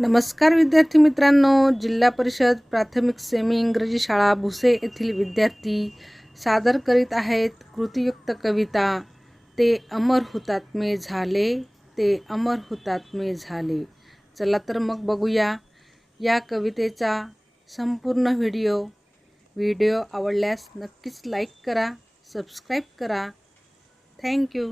नमस्कार विद्यार्थी मित्रांनो जिल्हा परिषद प्राथमिक सेमी इंग्रजी शाळा भुसे येथील विद्यार्थी सादर करीत आहेत कृतीयुक्त कविता ते अमर हुतात्मे झाले ते अमर हुतात्मे झाले. चला तर मग बघूया या कवितेचा संपूर्ण व्हिडिओ. व्हिडिओ आवडल्यास नक्कीच लाईक करा सबस्क्राईब करा. थँक्यू.